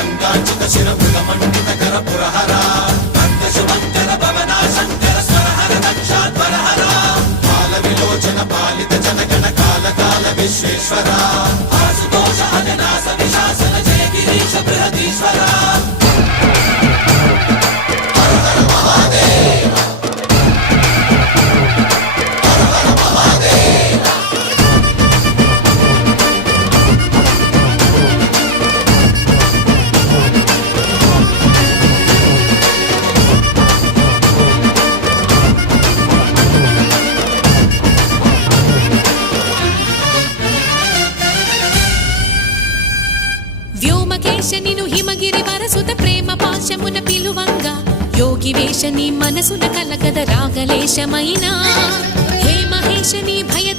గంగాచిత శిరమృగమండిత కర పురహర శుభంకర భవనా శంకర స్వరహర దక్షాధ్వరహర బాల విలోచన పాలిత జనగణ కాల కాల విశ్వేశ్వర ఆశుతోష అజనాస విశాసన జయ గిరీశ బృహదీశ్వర వ్యోమకేశనిను హిమగిరి వరసుత ప్రేమ పాశమున పిలువంగా యోగి వేషని మనసున కలగద రాగలేశమైనా హే మహేశని భయద